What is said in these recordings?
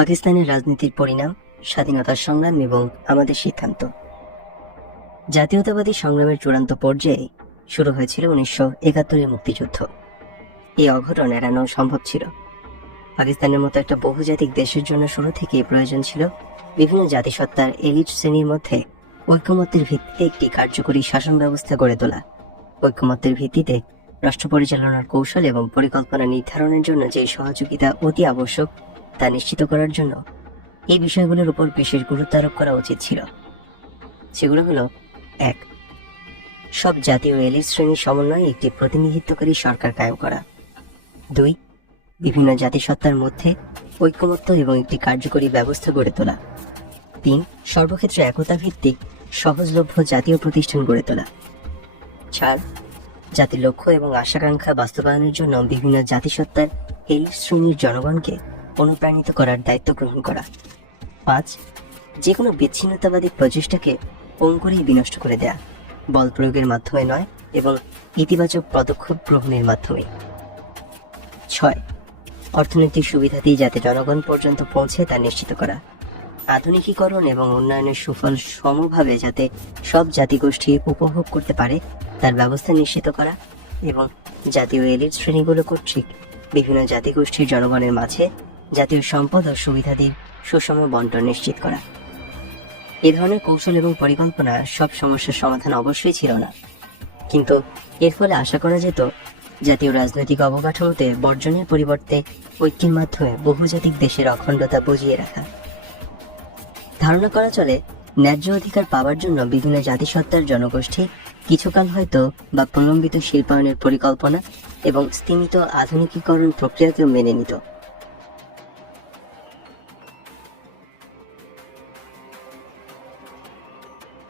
পাকিস্তানের রাজনীতির পরিণাম, স্বাধীনতার সংগ্রাম এবং আমাদের সিদ্ধান্ত। জাতীয়তাবাদী সংগ্রামের চূড়ান্ত পর্যায়ে শুরু হয়েছিল 1971-এর মুক্তিযুদ্ধ। এই অঘটন এড়ানো সম্ভব ছিল। পাকিস্তানের মতো একটা বহুজাতিক দেশের জন্য শুরু থেকেই প্রয়োজন ছিল বিভিন্ন জাতিসত্তার এলিট শ্রেণীর মধ্যে ঐকমত্যের ভিত্তিতে একটি কার্যকরী শাসন ব্যবস্থা গড়ে তোলা। ঐকমত্যের ভিত্তিতে রাষ্ট্র পরিচালনার কৌশল এবং পরিকল্পনা নির্ধারণের জন্য যে সহযোগিতা অতি আবশ্যক তা নিশ্চিত করার জন্য এই বিষয়গুলোর উপর বিশেষ গুরুত্ব আরোপ করা উচিত ছিল। সেগুলো হলো: 1. সব জাতীয় এলিট শ্রেণীর সমন্বয়ে একটি প্রতিনিধিত্বকারী সরকার কায়েম করা। 2. বিভিন্ন জাতিসত্তার মধ্যে ঐকমত্য এবং একটি কার্যকরী ব্যবস্থা গড়ে তোলা। 3. সর্বক্ষেত্রে একতা ভিত্তিক সহজলভ্য জাতীয় প্রতিষ্ঠান গড়ে তোলা। 4. জাতির লক্ষ্য এবং আশাকাঙ্ক্ষা বাস্তবায়নের জন্য বিভিন্ন জাতিসত্তার এলিট শ্রেণীর জনগণকে অনুপ্রাণিত করার দায়িত্ব গ্রহণ করা। 5. যে কোনো বিচ্ছিন্নতাবাদী প্রচেষ্টাকে অঙ্কুরেই বিনষ্ট করে দেয়া, বল প্রয়োগের মাধ্যমে নয় এবং ইতিবাচক পদক্ষেপ গ্রহণের মাধ্যমে। 6. অর্থনৈতিক সুবিধাদি যাতে জনগণ পর্যন্ত পৌঁছে তা নিশ্চিত করা। আধুনিকীকরণ এবং উন্নয়নের সুফল সমভাবে যাতে সব জাতিগোষ্ঠী উপভোগ করতে পারে তার ব্যবস্থা নিশ্চিত করা এবং জাতীয় এলিট শ্রেণীগুলো কর্তৃক বিভিন্ন জাতিগোষ্ঠীর জনগণের মাঝে জাতীয় সম্পদ ও সুবিধাদির সুষম বন্টন নিশ্চিত করা। এ ধরনের কৌশল এবং পরিকল্পনা সব সমস্যার সমাধান অবশ্যই ছিল না, কিন্তু এর ফলে আশা করা যেত জাতীয় রাজনৈতিক অবকাঠামোতে বর্জনের পরিবর্তে ঐক্যের মাধ্যমে বহুজাতিক দেশের অখণ্ডতা বজিয়ে রাখা। ধারণা করা চলে ন্যায্য অধিকার পাওয়ার জন্য বিভিন্ন জাতিসত্তার জনগোষ্ঠী কিছুকাল হয়তো বা প্রলম্বিত শিল্পায়নের পরিকল্পনা এবং স্তীমিত আধুনিকীকরণ প্রক্রিয়াকেও মেনে নিত।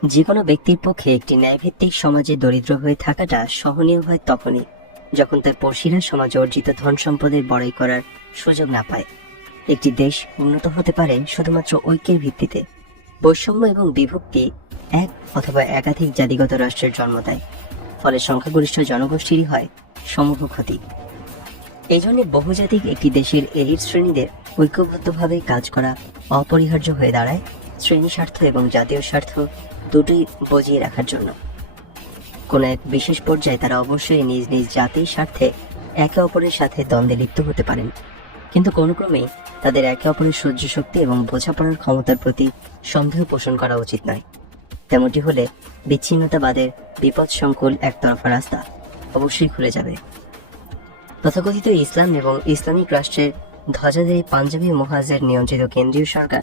যে কোনো ব্যক্তির পক্ষে একটি ন্যায়ভিত্তিক সমাজে দরিদ্র হয়ে থাকাটা সহনীয় হয় তখনই যখন তার পড়শিরা সমাজে অর্জিত ধন সম্পদের বড়াই করার সুযোগ না পায়। একটি দেশ উন্নত হতে পারে শুধুমাত্র ঐক্যের ভিত্তিতে। বৈষম্য এবং বিভক্তি এক অথবা একাধিক জাতিগত রাষ্ট্রের জন্ম দেয়, ফলে সংখ্যাগরিষ্ঠ জনগোষ্ঠীরই হয় সমূহ ক্ষতি। এই জন্য বহুজাতিক একটি দেশের এলিট শ্রেণীদের ঐক্যবদ্ধভাবে কাজ করা অপরিহার্য হয়ে দাঁড়ায় শ্রেণী স্বার্থ এবং জাতীয় স্বার্থ দুটোই বজিয়ে রাখার জন্য। কোন এক বিশেষ পর্যায়ে তারা অবশ্যই নিজ নিজ জাতির স্বার্থে একে অপরের সাথে দ্বন্দ্বে লিপ্ত হতে পারেন, কিন্তু কোনো ক্রমেই তাদের একে অপরের সহ্য শক্তি এবং বোঝাপড়ার ক্ষমতার প্রতি সন্দেহ পোষণ করা উচিত নয়। তেমনটি হলে বিচ্ছিন্নতাবাদের বিপদসংকুল একতরফা রাস্তা অবশ্যই খুলে যাবে। তথাকথিত ইসলাম এবং ইসলামিক রাষ্ট্রের ধ্বজাধারী পাঞ্জাবি মুহাজির নিয়ন্ত্রিত কেন্দ্রীয় সরকার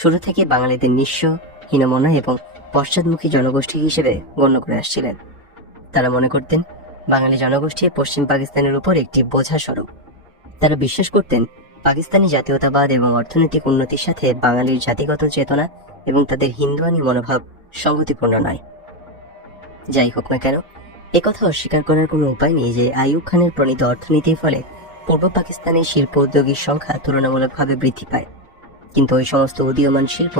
শুরু থেকে বাঙালিদের নিঃস্ব, হীনমনা এবং পশ্চাদমুখী জনগোষ্ঠী হিসেবে গণ্য করে আসছিলেন। তারা মনে করতেন বাঙালি জনগোষ্ঠী পশ্চিম পাকিস্তানের উপর একটি বোঝা স্বরূপ। তারা বিশ্বাস করতেন পাকিস্তানি জাতীয়তাবাদ এবং অর্থনৈতিক উন্নতির সাথে বাঙালির জাতিগত চেতনা এবং তাদের হিন্দুয়ানি মনোভাব সংগতিপূর্ণ নয়। যাই হোক না কেন, একথা অস্বীকার করার কোনো উপায় নেই যে আইয়ুব খানের প্রণীত অর্থনীতির ফলে পূর্ব পাকিস্তানের শিল্প উদ্যোগীর সংখ্যা তুলনামূলকভাবে বৃদ্ধি পায়, কিন্তু ওই সমস্ত উদীয়মান শিল্প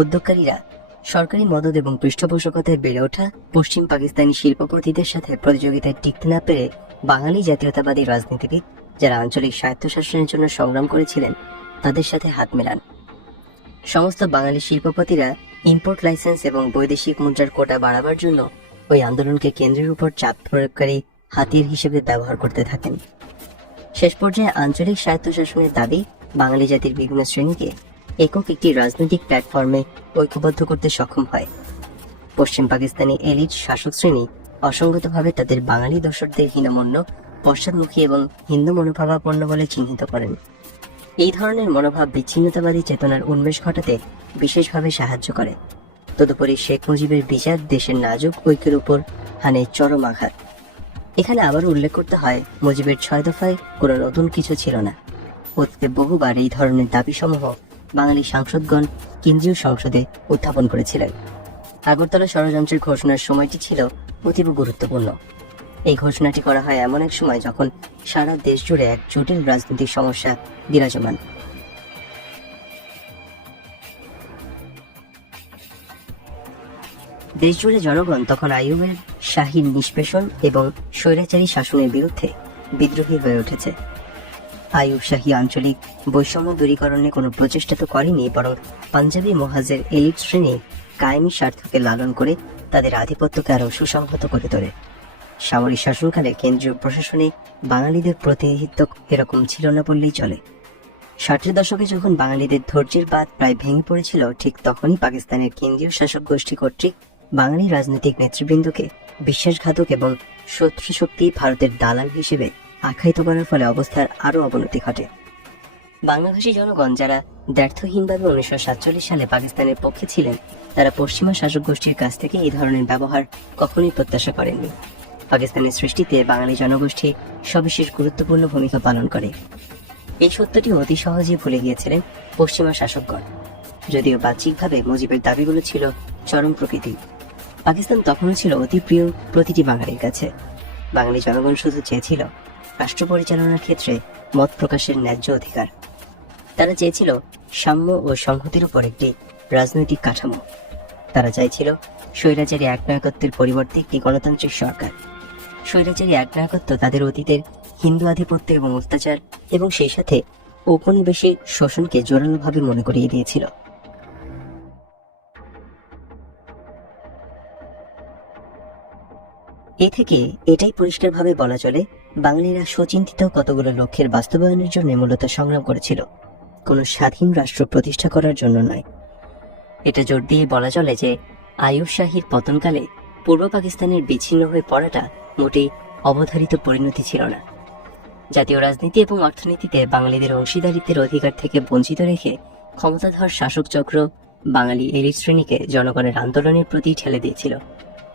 উদ্যোগকারীরা সরকারি মদদ এবং পৃষ্ঠপোষকতায় বেড়ে ওঠা পশ্চিম পাকিস্তানি শিল্পপতিদের সাথে প্রতিযোগিতায় টিকতে না পেরে বাঙালি জাতীয়তাবাদী রাজনীতিবিদ যারা আঞ্চলিক স্বায়ত্তশাসনের জন্য সংগ্রাম করেছিলেন তাদের সাথে হাত মেলান। সমস্ত বাঙালি শিল্পপতিরা ইম্পোর্ট লাইসেন্স এবং বৈদেশিক মুদ্রার কোটা বাড়াবার জন্য ওই আন্দোলনকে কেন্দ্রের উপর চাপ প্রয়োগকারী হাতিয়ার হিসেবে ব্যবহার করতে থাকেন। শেষ পর্যায়ে আঞ্চলিক স্বায়ত্তশাসনের দাবি বাঙালি জাতির বিভিন্ন শ্রেণীকে একক একটি রাজনৈতিক প্ল্যাটফর্মে ঐক্যবদ্ধ করতে সক্ষম হয়। পশ্চিম পাকিস্তানি এলিট শাসক শ্রেণী অসঙ্গতভাবে তাদের বাঙালি দর্শকদের হীনমন্য, পশ্চাদমুখী এবং হিন্দু মনোভাবাপন্ন বলে চিহ্নিত করেন। এই ধরনের মনোভাব বিচ্ছিন্নতাবাদী চেতনার উন্মেষ ঘটাতে বিশেষভাবে সাহায্য করে। তদুপরি শেখ মুজিবের বিচার দেশের নাজুক ঐক্যের উপর হানে চরম আঘাত। এখানে আবার উল্লেখ করতে হয় মুজিবের 6 দফায় কোনো নতুন কিছু ছিল না। অতীতে বহুবার এই ধরনের দাবিসমূহ বাঙালি সাংসদগণ কেন্দ্রীয় সংসদে উত্থাপন করেছিলেন। আগরতলা ষড়যন্ত্রের ঘোষণার সময়টি ছিল অতীব গুরুত্বপূর্ণ। এই ঘোষণাটি করা হয় এমন এক সময় যখন সারা দেশ জুড়ে এক জটিল রাজনৈতিক সমস্যা বিরাজমান। দেশজুড়ে জনগণ তখন আইয়ুবের শাহী নিষ্পেষণ এবং স্বৈরাচারী শাসনের বিরুদ্ধে বিদ্রোহী হয়ে উঠেছে। আইয়ুব শাহী আঞ্চলিক বৈষম্য দূরীকরণে কোনো প্রচেষ্টা তো করেনি, বরং পাঞ্জাবি মোহাজের এলিট শ্রেণী কায়েমি স্বার্থকে লালন করে তাদের আধিপত্যকে আরও সুসংহত করে তোলে। সামরিক শাসনকালে কেন্দ্রীয় প্রশাসনে বাঙালিদের প্রতিনিধিত্ব এরকম ছিল না বললেই চলে। 60-এর দশকে যখন বাঙালিদের ধৈর্যের বাঁধ প্রায় ভেঙে পড়েছিল, ঠিক তখনই পাকিস্তানের কেন্দ্রীয় শাসক গোষ্ঠী কর্তৃক বাঙালি রাজনৈতিক নেতৃবৃন্দকে বিশ্বাসঘাতক এবং শত্রু শক্তি ভারতের দালাল হিসেবে আখ্যায়িত করার ফলে অবস্থার আরও অবনতি ঘটে। বাংলাভাষী জনগণ যারা দ্ব্যর্থহীনভাবে 1947 সালে পাকিস্তানের পক্ষে ছিলেন, তারা পশ্চিমা শাসক গোষ্ঠীর কাছ থেকে এই ধরনের ব্যবহার কখনোই প্রত্যাশা করেননি। পাকিস্তানের সৃষ্টিতে বাঙালি জনগোষ্ঠী সবিশেষ গুরুত্বপূর্ণ ভূমিকা পালন করে। এই সত্যটি অতি সহজেই ভুলে গিয়েছিলেন পশ্চিমা শাসকগণ, যদিও বাহ্যিকভাবে মুজিবের দাবিগুলো ছিল চরম প্রকৃতি। পাকিস্তান তখনও ছিল অতি প্রিয় প্রতিটি বাঙালির কাছে। বাঙালি জনগণ শুধু চেয়েছিল রাষ্ট্র পরিচালনার ক্ষেত্রে মত প্রকাশের ন্যায্য অধিকার। তারা চেয়েছিল সাম্য ও সংহতির উপর একটি রাজনৈতিক কাঠামো। তারা চাইছিল স্বৈরাচারী একনায়কত্বের পরিবর্তে একটি গণতান্ত্রিক সরকার। স্বৈরাচারী একনায়কত্ব তাদের অতীতের হিন্দু আধিপত্য এবং অত্যাচার এবং সেই সাথে ঔপনিবেশিক শোষণকে জোরালোভাবে মনে করিয়ে দিয়েছিল। এ থেকে এটাই পরিষ্কারভাবে বলা চলে, বাঙালিরা সুচিন্তিত কতগুলো লক্ষ্যের বাস্তবায়নের জন্য মূলত সংগ্রাম করেছিল, কোনো স্বাধীন রাষ্ট্র প্রতিষ্ঠা করার জন্য নয়। এটা জোর দিয়ে বলা চলে যে আইয়ুব শাহীর পতনকালে পূর্ব পাকিস্তানের বিচ্ছিন্ন হয়ে পড়াটা মোটেই অবধারিত পরিণতি ছিল না। জাতীয় রাজনীতি এবং অর্থনীতিতে বাঙালিদের অংশীদারিত্বের অধিকার থেকে বঞ্চিত রেখে ক্ষমতাধর শাসক চক্র বাঙালি এলিট শ্রেণীকে জনগণের আন্দোলনের প্রতি ঠেলে দিয়েছিল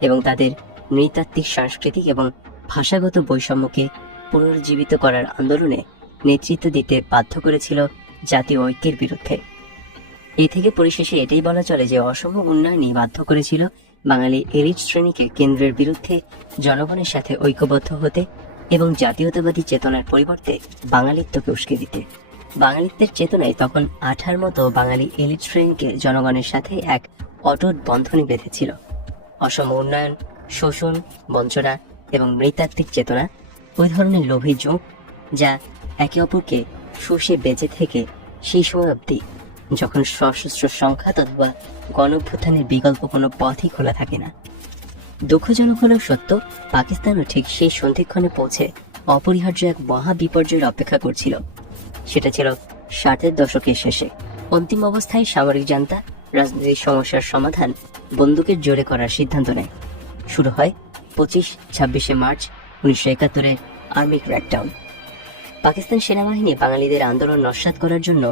এবং তাদের নৃতাত্ত্বিক, সাংস্কৃতিক এবং ভাষাগত বৈষম্যকে পুনরুজ্জীবিত করার আন্দোলনে নেতৃত্ব দিতে বাধ্য করেছিল জাতীয় ঐক্যের বিরুদ্ধে। এ থেকে পরিশেষে এটাই বলা চলে যে অসম উন্নয়নই বাধ্য করেছিল বাঙালি এলিট শ্রেণীকে কেন্দ্রের বিরুদ্ধে জনগণের সাথে ঐক্যবদ্ধ হতে এবং জাতীয়তাবাদী চেতনার পরিবর্তে বাঙালিত্বকে উস্কে দিতে। বাঙালিত্বের চেতনায় তখন আঠার মতো বাঙালি এলিট শ্রেণীকে জনগণের সাথে এক অটুট বন্ধনে বেঁধেছিল। অসম উন্নয়ন, শোষণ, বঞ্চনা এবং নৃতাত্ত্বিক চেতনা ওই ধরনের লোভী জোঁক যা একে অপরকে শুষে বেঁচে থেকে সেই সময় অবধি যখন সশস্ত্র সংঘাত অথবা গণঅভ্যুত্থানের বিকল্প কোনো পথই খোলা থাকে না। দুঃখজনক হলেও সত্য, পাকিস্তানও ঠিক সেই সন্ধিক্ষণে পৌঁছে অপরিহার্য এক মহা বিপর্যয়ের অপেক্ষা করছিল। সেটা ছিল 60-এর দশকের শেষে। অন্তিম অবস্থায় সামরিক জান্তা রাজনৈতিক সমস্যার সমাধান বন্দুকের জোরে করার সিদ্ধান্ত নেয়। শুরু হয় 25-26 মার্চ 1971-এ আর্মি ক্র্যাকডাউন। পাকিস্তান সেনাবাহিনী বাঙালিদের আন্দোলন নস্যাৎ করার জন্য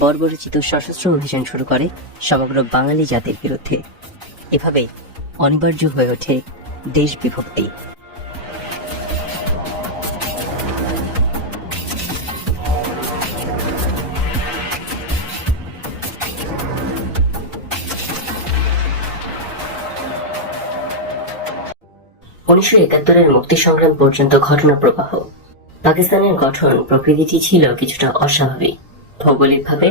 বর্বরচিত সশস্ত্র অভিযান শুরু করে সমগ্র বাঙালি জাতির বিরুদ্ধে। এভাবেই অনিবার্য হয়ে ওঠে দেশ বিভক্তি। উনিশশো 71-এর মুক্তি সংগ্রাম পর্যন্ত ঘটনা প্রবাহ। পাকিস্তানের গঠন প্রকৃতিটি ছিল কিছুটা অস্বাভাবিক। ভৌগোলিকভাবে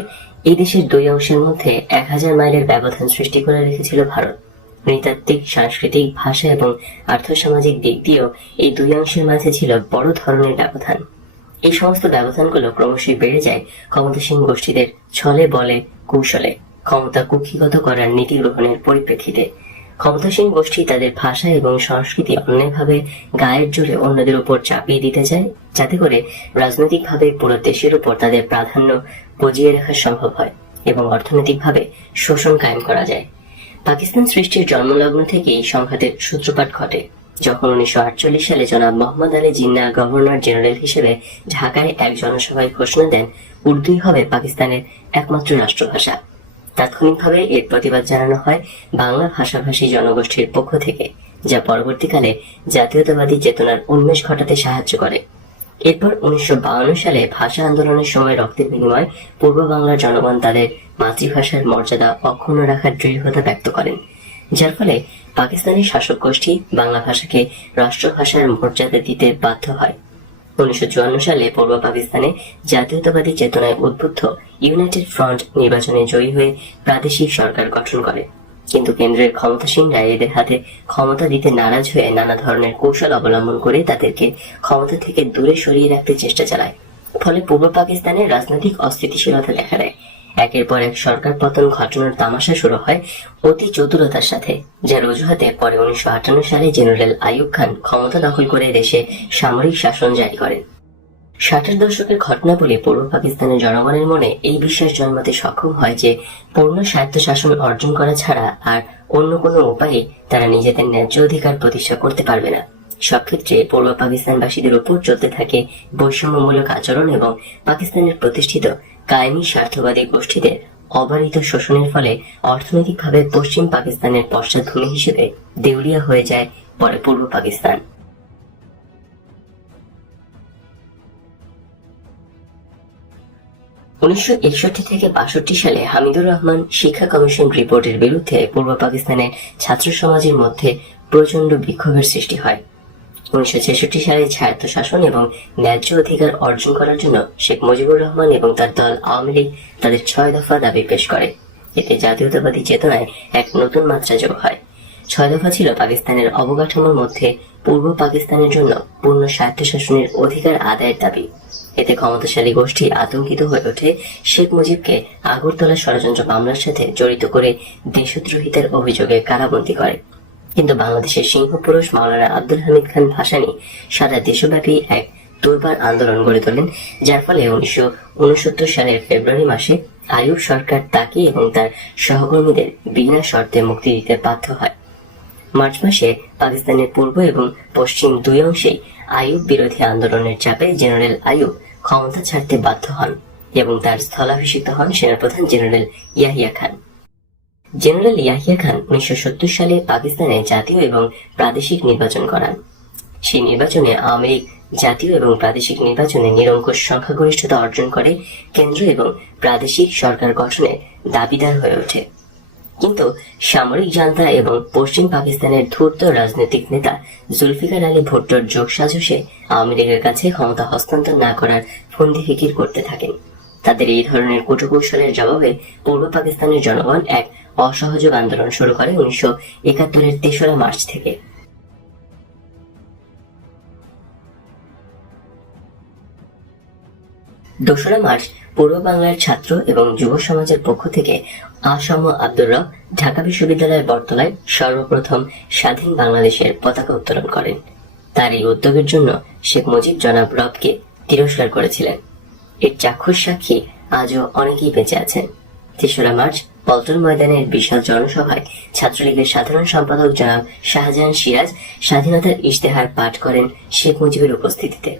এই দেশের দুই অংশের মধ্যে 1000 মাইলের ব্যবধান সৃষ্টি করে রেখেছিল ভারত। নৃতাত্ত্বিক, সাংস্কৃতিক, ভাষা এবং আর্থসামাজিক দিক দিয়েও এই দুই অংশের মাঝে ছিল বড় ধরনের ব্যবধান। এই সমস্ত ব্যবধানগুলো ক্রমশই বেড়ে যায় ক্ষমতাসীন গোষ্ঠীদের ছলে বলে কৌশলে ক্ষমতা কুক্ষিগত করার নীতি গ্রহণের পরিপ্রেক্ষিতে। ক্ষমতাসীন গোষ্ঠী তাদের ভাষা এবং সংস্কৃতি অন্যায়ভাবে গায়ের জোরে অন্যদের উপর চাপিয়ে দিতে চায়, যাতে করে রাজনৈতিকভাবে পুরো দেশের উপর তাদের প্রাধান্য বজিয়ে রাখা সম্ভব হয় এবং অর্থনৈতিকভাবে শোষণ কায়েম করা যায়। পাকিস্তান সৃষ্টির জন্মলগ্ন থেকেই সংঘাতের সূত্রপাত ঘটে, যখন 1948 সালে জনাব মোহাম্মদ আলী জিন্নাহ গভর্নর জেনারেল হিসেবে ঢাকায় এক জনসভায় ঘোষণা দেন উর্দুই হবে পাকিস্তানের একমাত্র রাষ্ট্রভাষা। তাৎক্ষণিকভাবে এর প্রতিবাদ জানানো হয় বাংলা ভাষাভাষী জনগোষ্ঠীর পক্ষ থেকে, যা পরবর্তীকালে জাতীয়তাবাদী চেতনার উন্মেষ ঘটাতে সাহায্য করে। এরপর 1952 সালে ভাষা আন্দোলনের সময় রক্তের বিনিময়ে পূর্ব বাংলার জনগণ তাদের মাতৃভাষার মর্যাদা অক্ষুণ্ণ রাখার দৃঢ়তা ব্যক্ত করেন, যার ফলে পাকিস্তানের শাসক গোষ্ঠী বাংলা ভাষাকে রাষ্ট্রভাষার মর্যাদা দিতে বাধ্য হয়। 1954 সালে পূর্ব পাকিস্তানে জাতীয়তাবাদী চেতনায় উদ্বুদ্ধ ইউনাইটেড ফ্রন্ট নির্বাচনে জয়ী হয়ে প্রাদেশিক সরকার গঠন করে, কিন্তু কেন্দ্রের ক্ষমতাসীনরা এদের হাতে ক্ষমতা দিতে নারাজ হয়ে নানা ধরনের কৌশল অবলম্বন করে তাদেরকে ক্ষমতা থেকে দূরে সরিয়ে রাখতে চেষ্টা চালায়। ফলে পূর্ব পাকিস্তানের রাজনৈতিক অস্থিতিশীলতা দেখা দেয়। একের পর এক সরকার পতন ঘটনার তামাশা শুরু হয় অতি চতুরতার সাথে, যার অজুহাতে পরে 1958 সালে জেনারেল আইয়ুব খান ক্ষমতা দখল করে দেশে সামরিক শাসন জারি করেন। 60-এর দশকের ঘটনাবলী পূর্ব পাকিস্তানের জনগণের মনে এই বিশ্বাস জন্মাতে সক্ষম হয় যে পূর্ণ স্বায়ত্তশাসন অর্জন করা ছাড়া আর অন্য কোনো উপায়ে তারা নিজেদের ন্যায্য অধিকার প্রতিষ্ঠা করতে পারবে না। সব ক্ষেত্রে পূর্ব পাকিস্তানবাসীদের উপর চলতে থাকে বৈষম্যমূলক আচরণ এবং পাকিস্তানের প্রতিষ্ঠিত কায়েমি স্বার্থবাদী গোষ্ঠীদের অবারিত শোষণের ফলে অর্থনৈতিকভাবে পশ্চিম পাকিস্তানের পশ্চাৎভূমি হিসেবে দেউলিয়া হয়ে যায় পরে পূর্ব পাকিস্তান। 1961 থেকে 62 সালে হামিদুর রহমান শিক্ষা কমিশন রিপোর্টের বিরুদ্ধে পূর্ব পাকিস্তানের ছাত্র সমাজের মধ্যে প্রচন্ড বিক্ষোভের সৃষ্টি হয়। 1966 সালে স্বায়ত্তশাসন এবং ন্যায্য অধিকার অর্জন করার জন্য শেখ মুজিবুর রহমান এবং তার দল আওয়ামী লীগ তাদের 6 দফা দাবি পেশ করে। এতে জাতীয়তাবাদী চেতনায় এক নতুন মাত্রা যোগ হয়। 6 দফা ছিল পাকিস্তানের অবকাঠামোর মধ্যে পূর্ব পাকিস্তানের জন্য পূর্ণ স্বায়ত্তশাসনের অধিকার আদায়ের দাবি। এতে ক্ষমতাশালী গোষ্ঠী আতঙ্কিত হয়ে ওঠে, শেখ মুজিবকে আগরতলা ষড়যন্ত্র মামলার সাথে জড়িত করে দেশদ্রোহিতার অভিযোগে কারাবন্দী করে। কিন্তু বাংলাদেশের সিংহপুরুষ মাওলানা আব্দুল হামিদ খান ভাসানী সারা দেশব্যাপী এক দুর্বার আন্দোলন গড়ে তোলেন, যার ফলে 1969 সালের ফেব্রুয়ারি মাসে আইয়ুব সরকার তাকে এবং তার সহকর্মীদের বিনা শর্তে মুক্তি দিতে বাধ্য হয়। মার্চ মাসে পাকিস্তানের পূর্ব এবং পশ্চিম দুই অংশেই আইয়ুব বিরোধী আন্দোলনের চাপে জেনারেল আইয়ুব ক্ষমতা ছাড়তে বাধ্য হন এবং তার স্থলাভিষিক্ত হন সেনাপ্রধান জেনারেল ইয়াহিয়া খান। জেনারেল ইয়াহিয়া খান 1970 সালে পাকিস্তানে জাতীয় এবং প্রাদেশিক নির্বাচন করান। সেই নির্বাচনে আওয়ামী লীগ জাতীয় এবং প্রাদেশিক নির্বাচনে নিরঙ্কুশ সংখ্যাগরিষ্ঠতা অর্জন করে কেন্দ্র এবং প্রাদেশিক সরকার গঠনের দাবিদার হয়ে ওঠে। কিন্তু সামরিক জান্তা এবং পশ্চিম পাকিস্তানের ধূর্ত রাজনৈতিক নেতা জুলফিকার আলী ভুট্টোর যোগসাজশে আওয়ামী লীগের কাছে ক্ষমতা হস্তান্তর না করার ফন্দি ফিকির করতে থাকেন। তাদের এই ধরনের কূটকৌশলের জবাবে পূর্ব পাকিস্তানের জনগণ এক অসহযোগ আন্দোলন শুরু করে 1971-এর 3রা মার্চ থেকে। দোসরা মার্চ পূর্ব বাংলার ছাত্র এবং যুব সমাজের পক্ষ থেকে আসম আব্দুর রব ঢাকা বিশ্ববিদ্যালয়ের বটতলায় সর্বপ্রথম স্বাধীন বাংলাদেশের পতাকা উত্তোলন করেন। তার এই উদ্যোগের জন্য শেখ মুজিব জনাব রবকে তিরস্কার করেছিলেন। এর চাক্ষুষ সাক্ষী আজও অনেকেই বেঁচে আছেন। 3রা মার্চ পল্টন ময়দানের বিশাল জনসভায় ছাত্রলীগের সাধারণ সম্পাদক জনাব শাহজাহান সিরাজ স্বাধীনতার ইশতেহার পাঠ করেন শেখ মুজিবের উপস্থিতিতে।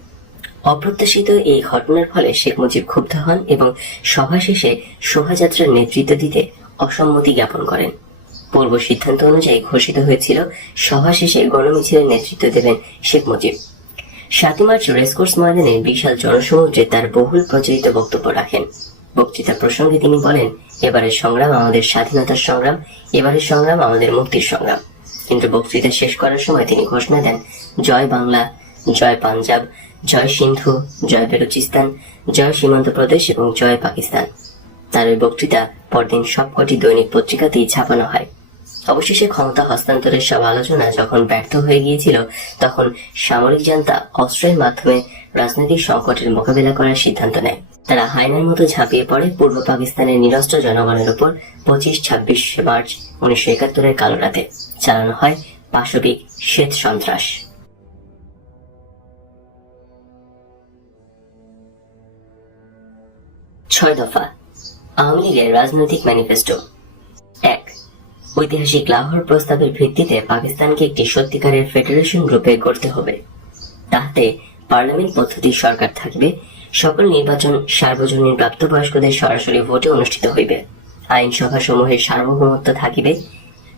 অপ্রত্যাশিত এই ঘটনার ফলে শেখ মুজিব ক্ষুব্ধ হন এবং সভা শেষে শোভাযাত্রার নেতৃত্ব দিতে অসম্মতি জ্ঞাপন করেন। পূর্ব সিদ্ধান্ত অনুযায়ী ঘোষিত হয়েছিল সভা শেষে গণমিছিলের নেতৃত্ব দেবেন শেখ মুজিব। 7 মার্চ রেসকোর্স ময়দানে বিশাল জনসমুদ্রে তার বহুল প্রচারিত বক্তব্য রাখেন। বক্তৃতা প্রসঙ্গে তিনি বলেন, এবারের সংগ্রাম আমাদের স্বাধীনতার সংগ্রাম, এবারের সংগ্রাম আমাদের মুক্তির সংগ্রাম। কিন্তু বক্তৃতা শেষ করার সময় তিনি ঘোষণা দেন, জয় বাংলা, জয় পাঞ্জাব, জয় সিন্ধু, জয় বেলুচিস্তান, জয় সীমান্ত প্রদেশ এবং জয় পাকিস্তান। তার ওই বক্তৃতা পরদিন সবকটি দৈনিক পত্রিকাতেই ছাপানো হয়। অবশেষে ক্ষমতা হস্তান্তরের সব আলোচনা যখন ব্যর্থ হয়ে গিয়েছিল, তখন সামরিক জান্তা অস্ত্রের মাধ্যমে রাজনৈতিক সংকটের মোকাবিলা করার সিদ্ধান্ত নেয়। তারা হায়নার মতো ঝাঁপিয়ে পড়ে পূর্ব পাকিস্তানের নিরস্ত্র জনগণের উপর। 25-26 মার্চ 1971-এর কালো রাতে চালানো হয় পাশবিক শ্বেত সন্ত্রাস। 6 দফা আওয়ামী লীগের রাজনৈতিক ম্যানিফেস্টো। 1. ঐতিহাসিক লাহোর প্রস্তাবের ভিত্তিতে পাকিস্তানকে একটি সত্যিকারের ফেডারেশন গ্রুপে গড়তে হবে। তাতে পার্লামেন্ট পদ্ধতির সরকার থাকবে। সকল নির্বাচন সার্বজনীন প্রাপ্তবয়স্কদের সরাসরি ভোটে অনুষ্ঠিত হইবে। আইনসভা সমূহের সার্বভৌমত্ব থাকিবে।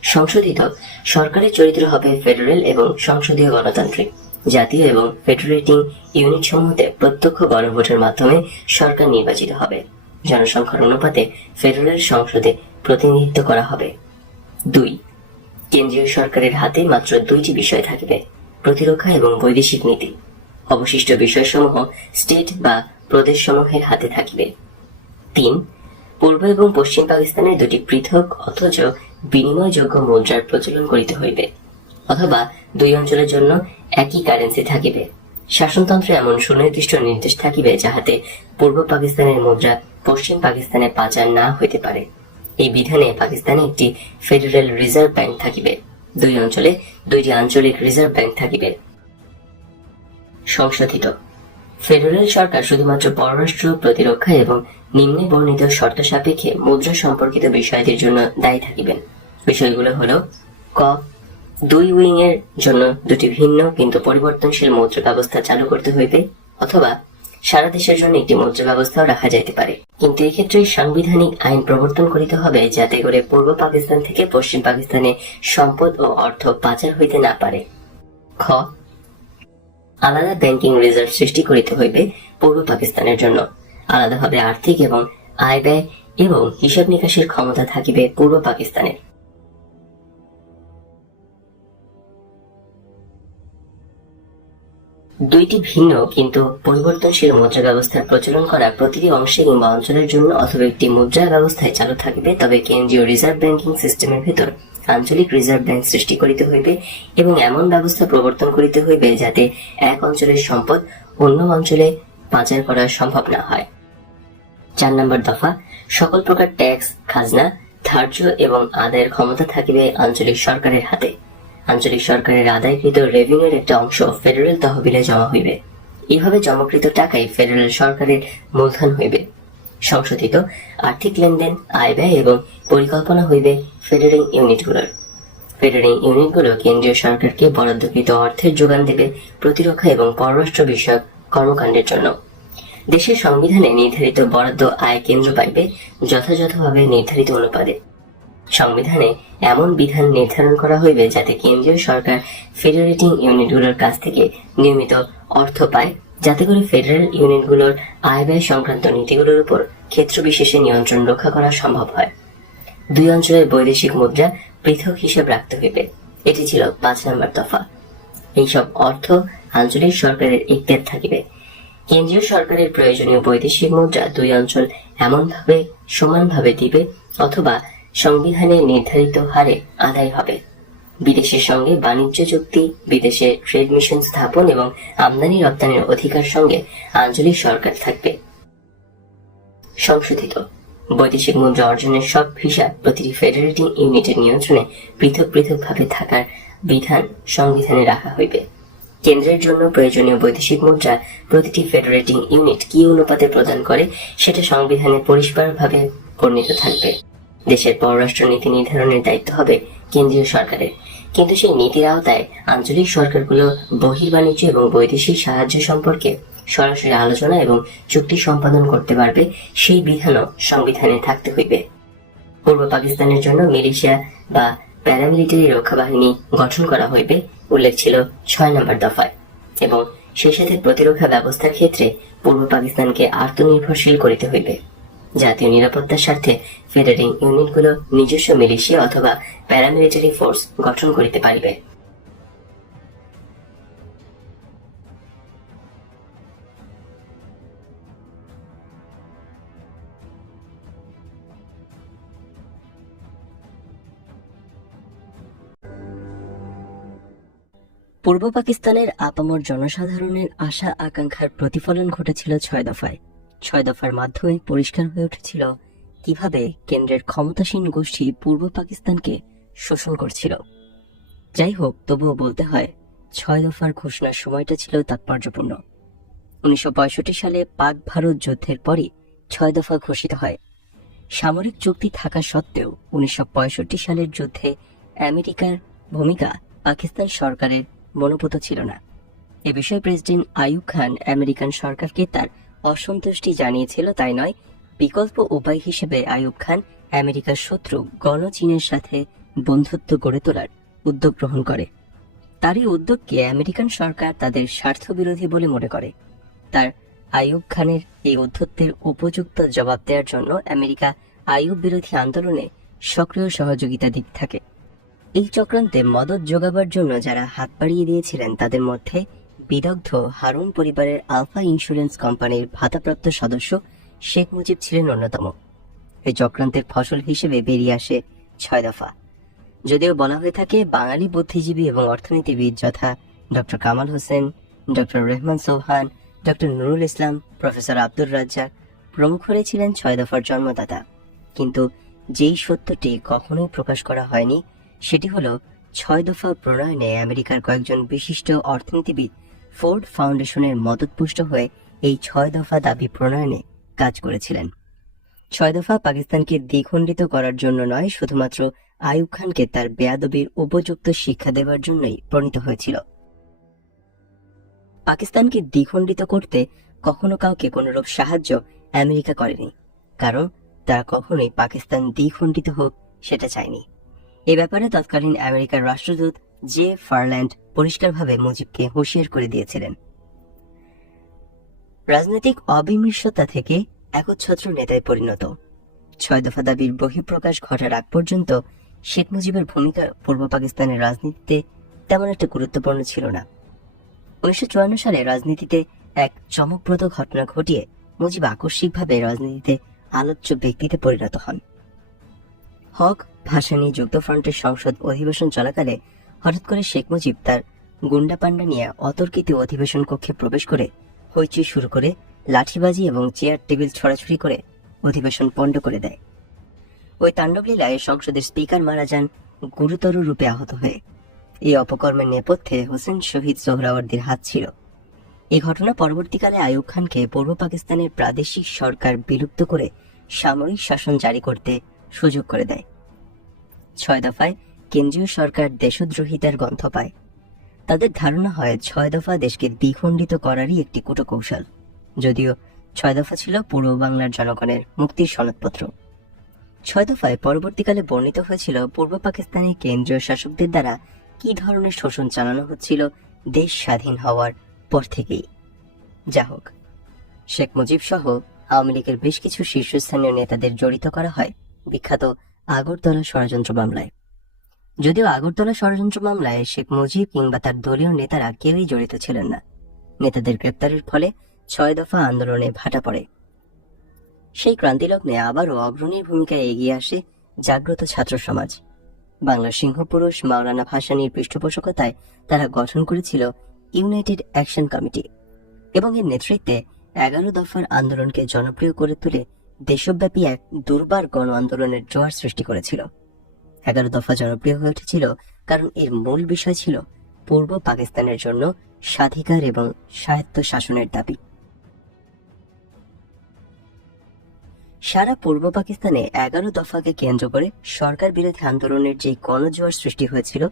সংশোধিত সরকারের চরিত্র হবে ফেডারেল এবং সংসদীয় গণতান্ত্রিক। জাতীয় এবং ফেডারেটিং ইউনিট সমূহতে প্রত্যক্ষ গণভোটের মাধ্যমে সরকার নির্বাচিত হবে। জনসংখ্যার অনুপাতে ফেডারেল সংসদে প্রতিনিধিত্ব করা হবে। 2. কেন্দ্রীয় সরকারের হাতে মাত্র 2টি বিষয় থাকিবে, প্রতিরক্ষা এবং বৈদেশিক নীতি। অবশিষ্ট বিষয়সমূহ স্টেট বা প্রদেশ সমূহের হাতে থাকিবে। 3. পূর্ব এবং পশ্চিম পাকিস্তানের 2টি পৃথক অথচ বিনিময়যোগ্য মুদ্রার প্রচলন করিতে হইবে, অথবা 2 অঞ্চলের জন্য একই কারেন্সি থাকিবে। শাসনতন্ত্রে এমন সুনির্দিষ্ট নির্দেশ থাকিবে যাহাতে পূর্ব পাকিস্তানের মুদ্রা পশ্চিম পাকিস্তানে পাচার না হইতে পারে। এই বিধানে পাকিস্তানে একটি ফেডারেল রিজার্ভ ব্যাংক থাকিবে। দুই অঞ্চলে দুইটি আঞ্চলিক রিজার্ভ ব্যাংক থাকিবে। সংশোধিত ফেডারেল সরকার শুধুমাত্র পররাষ্ট্র, প্রতিরক্ষা এবং নিম্নে বর্ণিত শর্ত সাপেক্ষে মুদ্রা সম্পর্কিত বিষয়াদির জন্য দায়ী থাকিবেন। বিষয়গুলো হলো: ক, দুই উইং এর জন্য দুটি ভিন্ন কিন্তু পরিবর্তনশীল মুদ্রা ব্যবস্থা চালু করতে হইবে, অথবা সারা দেশের জন্য একটি মুদ্রা ব্যবস্থাও রাখা যাইতে পারে, কিন্তু এক্ষেত্রে সাংবিধানিক আইন প্রবর্তন করিতে হবে যাতে করে পূর্ব পাকিস্তান থেকে পশ্চিম পাকিস্তানে সম্পদ ও অর্থ পাচার হইতে না পারে। খ, আলাদা ব্যাংকিং রিজার্ভ সৃষ্টি করিতে হইবে পূর্ব পাকিস্তানের জন্য। আলাদাভাবে আর্থিক এবং আয় ব্যয় এবং হিসাব নিকাশের ক্ষমতা থাকিবে পূর্ব পাকিস্তানের। দুইটি ভিন্ন কিন্তু পরিবর্তনশীল মুদ্রা ব্যবস্থার প্রচলন করা প্রতিটি অংশে কিংবা অঞ্চলের জন্য অথবা একটি মুদ্রা ব্যবস্থায় চালু থাকবে, তবে কেন্দ্রীয় রিজার্ভ ব্যাংকিং সিস্টেমের ভেতর আঞ্চলিক রিজার্ভ ব্যাংক সৃষ্টি করিতে হইবে এবং এমন ব্যবস্থা প্রবর্তন করিতে হইবে যাতে এক অঞ্চলের সম্পদ অন্য অঞ্চলে পাচার করা সম্ভব না হয়। 4 নম্বর দফা, সকল প্রকার ট্যাক্স, খাজনা, ধার্য এবং আদায়ের ক্ষমতা থাকিবে আঞ্চলিক সরকারের হাতে। আঞ্চলিক সরকারের আদায়কৃত রেভিনিউর একটা অংশ ফেডারেল তহবিলে জমা হইবে। এইভাবে জমাকৃত টাকাই ফেডারেল সরকারের মূলধন হইবে। সংশোধিত আর্থিক লেনদেন, আয় ব্যয় এবং পরিকল্পনা হইবে ফেডারিং ইউনিটগুলোর। ফেডারিং ইউনিটগুলো কেন্দ্রীয় সরকারকে বরাদ্দকৃত অর্থের যোগান দেবে প্রতিরক্ষা এবং পররাষ্ট্র বিষয়ক কর্মকাণ্ডের জন্য। দেশের সংবিধানে নির্ধারিত বরাদ্দ আয় কেন্দ্র পাইবে যথাযথভাবে নির্ধারিত অনুপাতে। সংবিধানে এমন বিধান নির্ধারণ করা হইবে যাতে কেন্দ্রীয় সরকার ফেডারেটিং ইউনিটগুলোর কাছ থেকে নিয়মিত অর্থ পায়, যাতে করে ফেডারেল ইউনিটগুলোর আয় ব্যয় সংক্রান্ত নীতিগুলোর উপর ক্ষেত্র বিশেষে নিয়ন্ত্রণ রক্ষা করা সম্ভব হয়। দুই অঞ্চলের বৈদেশিক মুদ্রা পৃথক হিসেব রাখতে হইবে। এটি ছিল 5 নম্বর দফা। এইসব অর্থ আঞ্চলিক সরকারের এখতিয়ার থাকিবে। কেন্দ্রীয় সরকারের প্রয়োজনীয় বৈদেশিক মুদ্রা দুই অঞ্চল এমনভাবে সমানভাবে দিবে অথবা সংবিধানে নির্ধারিত হারে আদায় হবে। বিদেশের সঙ্গে বাণিজ্য চুক্তি, বিদেশে ট্রেড মিশন স্থাপন এবং আমদানি রপ্তানির অধিকার সঙ্গে আঞ্চলিক সরকার থাকবে। সংশোধিত বৈদেশিক মুদ্রা অর্জনের সব হিসাব প্রতিটি ফেডারেটিং ইউনিটের নিয়ন্ত্রণে পৃথক পৃথকভাবে থাকার বিধান সংবিধানে রাখা হইবে। কেন্দ্রের জন্য প্রয়োজনীয় বৈদেশিক মুদ্রা প্রতিটি ফেডারেটিং ইউনিট কি অনুপাতে প্রদান করে সেটা সংবিধানে পরিষ্কারভাবে বর্ণিত থাকবে। দেশের পররাষ্ট্র নীতি নির্ধারণের দায়িত্ব হবে কেন্দ্রীয় সরকারের, কিন্তু সেই নীতির আওতায় আঞ্চলিক সরকারগুলো বহির্বাণিজ্য এবং বৈদেশিক সাহায্য সম্পর্কে সরাসরি আলোচনা এবং চুক্তি সম্পাদন করতে পারবে সেই বিধানও সংবিধানে থাকতে হইবে। পূর্ব পাকিস্তানের জন্য মিলিশিয়া বা প্যারামিলিটারি রক্ষা বাহিনী গঠন করা হইবে, উল্লেখ ছিল 6 নম্বর দফায়, এবং সেই সাথে প্রতিরক্ষা ব্যবস্থার ক্ষেত্রে পূর্ব পাকিস্তানকে আত্মনির্ভরশীল করিতে হইবে। জাতীয় নিরাপত্তার স্বার্থে ফেডারিং ইউনিটগুলো নিজস্ব মিলিশিয়া অথবা প্যারামিলিটারি ফোর্স গঠন করিতে পারিবে। পূর্ব পাকিস্তানের আপামর জনসাধারণের আশা আকাঙ্ক্ষার প্রতিফলন ঘটেছিল 6 দফায়। 6 দফার মাধ্যমে পরিষ্কার হয়ে উঠেছিল কিভাবে কেন্দ্রের ক্ষমতাসীন গোষ্ঠী পূর্ব পাকিস্তানকে শোষণ করছিল। যাই হোক, তবুও বলতে হয় 6 দফার ঘোষণার সময়টা ছিল তাৎপর্যপূর্ণ। 1965 সালে পাক ভারত যুদ্ধের পরই 6 দফা ঘোষিত হয়। সামরিক চুক্তি থাকা সত্ত্বেও 1965 সালের যুদ্ধে আমেরিকার ভূমিকা পাকিস্তান সরকারের মনোভূত ছিল না। এ বিষয়ে প্রেসিডেন্ট আইয়ুব খান আমেরিকান সরকারকে তার অসন্তুষ্টি জানিয়েছিল, তাই নয়, বিকল্প উপায় হিসেবে আইয়ুব খান আমেরিকার শত্রু গণচীনের সাথে বন্ধুত্ব গড়ে তোলার উদ্যোগ গ্রহণ করে। তারই উদ্যোগকে আমেরিকান সরকার তাদের স্বার্থ বিরোধী বলে মনে করে। তার আইয়ুব খানের এই উদ্ধত্তের উপযুক্ত জবাব দেওয়ার জন্য আমেরিকা আইয়ুব বিরোধী আন্দোলনে সক্রিয় সহযোগিতা দিতে থাকে। এই চক্রান্তে মদত যোগাবার জন্য যারা হাত বাড়িয়ে দিয়েছিলেন তাদের মধ্যে বিদগ্ধ হারুন পরিবারের আলফা ইন্স্যুরেন্স কোম্পানির ভাতাপ্রাপ্ত সদস্য শেখ মুজিব ছিলেন অন্যতম। এই চক্রান্তের ফসল হিসেবে বেরিয়ে আসে 6 দফা। যদিও বলা হয়ে থাকে বাঙালি বুদ্ধিজীবী এবং অর্থনীতিবিদ যথা doctor Kamal Hossain, doctor Rehman Sobhan, doctor Nurul Islam, professor Abdur Razzaq প্রমুখরাই ছিলেন 6 দফার জন্মদাতা। কিন্তু যেই সত্যটি কখনোই প্রকাশ করা হয়নি সেটি হলো 6 দফা প্রণয়নে আমেরিকার কয়েকজন বিশিষ্ট অর্থনীতিবিদ ফোর্ড ফাউন্ডেশনের মদতপুষ্ট হয়ে এই 6 দফা দাবি প্রণয়নে কাজ করেছিলেন। 6 দফা পাকিস্তানকে দ্বিখণ্ডিত করার জন্য নয়, শুধুমাত্র আইয়ুব খানকে তার বেয়াদবির উপযুক্ত শিক্ষা দেওয়ার জন্যই প্রণীত হয়েছিল। পাকিস্তানকে দ্বিখণ্ডিত করতে কখনো কাউকে কোনরূপ সাহায্য আমেরিকা করেনি, কারণ তারা কখনোই পাকিস্তান দ্বিখণ্ডিত হোক সেটা চায়নি। এ ব্যাপারে তৎকালীন আমেরিকার রাষ্ট্রদূত জে ফারল্যান্ড পরিষ্কারভাবে মুজিবকে হুঁশিয়ার করে দিয়েছিলেন। রাজনৈতিক অবিমৃশ্যতা থেকে একচ্ছত্র নেতায় পরিণত 6 দফা দাবির বহিঃপ্রকাশ ঘটার আগ পর্যন্ত শেখ মুজিবের ভূমিকা পূর্ব পাকিস্তানের রাজনীতিতে তেমন একটা গুরুত্বপূর্ণ ছিল না। 1954 সালে রাজনীতিতে এক চমকপ্রদ ঘটনা ঘটিয়ে মুজিব আকস্মিকভাবে রাজনীতিতে আলোচ্য ব্যক্তিতে পরিণত হন। হক ভাসানী যুক্তফ্রন্টের সংসদ অধিবেশন চলাকালে হঠাৎ করে শেখ মুজিব তার গুন্ডা পান্ডা নিয়ে অতর্কিত অধিবেশন কক্ষে প্রবেশ করে হইচই শুরু করে লাঠিবাজি এবং চেয়ার টেবিল ছড়াছড়ি করে অধিবেশন পণ্ড করে দেয়। ওই তাণ্ডবলীলায় সংসদের স্পিকার মারা যান গুরুতর রূপে আহত হয়ে। এই অপকর্মের নেপথ্যে হোসেন শহীদ সোহরাওয়ার্দীর হাত ছিল। এই ঘটনা পরবর্তীকালে আইয়ুব খানকে পূর্ব পাকিস্তানের প্রাদেশিক সরকার বিলুপ্ত করে সামরিক শাসন জারি করতে সুযোগ করে দেয়। 6 দফায় কেন্দ্রীয় সরকার দেশদ্রোহিতার গন্ধ পায়। তাদের ধারণা হয় 6 দফা দেশকে দ্বিখণ্ডিত করারই একটি কূটকৌশল, যদিও 6 দফা ছিল পূর্ব বাংলার জনগণের মুক্তির সনদপত্র। 6 দফায় পরবর্তীকালে বর্ণিত হয়েছিল পূর্ব পাকিস্তানের কেন্দ্রীয় শাসকদের দ্বারা কি ধরনের শোষণ চালানো হচ্ছিল দেশ স্বাধীন হওয়ার পর থেকেই। যা হোক, শেখ মুজিব সহ আওয়ামী লীগের বেশ কিছু শীর্ষস্থানীয় নেতাদের জড়িত করা হয় বিখ্যাত আগরতলা ষড়যন্ত্র মামলায়। যদিও আগরতলা ষড়যন্ত্র মামলায় শেখ মুজিব কিংবা তার দলীয় নেতারা কেউই জড়িত ছিলেন না। নেতাদের গ্রেপ্তারের ফলে 6 দফা আন্দোলনে ভাটা পড়ে। সেই ক্রান্তিলগ্নে আবারও অগ্রণীর ভূমিকায় এগিয়ে আসে জাগ্রত ছাত্র সমাজ। বাংলার সিংহপুরুষ মাওলানা ভাসানীর পৃষ্ঠপোষকতায় তারা গঠন করেছিল ইউনাইটেড অ্যাকশন কমিটি এবং এর নেতৃত্বে 11 দফার আন্দোলনকে জনপ্রিয় করে তুলে দেশব্যাপী এক দুর্বার গণ আন্দোলনের জোয়ার সৃষ্টি করেছিল। 11 দফা জনপ্রিয় হয়ে উঠেছিল কারণ এর মূল বিষয় ছিল পূর্ব পাকিস্তানের জন্য স্বাধিকার এবং স্বায়ত্ত শাসনের দাবি। সারা পূর্ব পাকিস্তানে 11 দফাকে কেন্দ্র করে সরকার বিরোধী আন্দোলনের যে গণজোয়ার সৃষ্টি হয়েছিল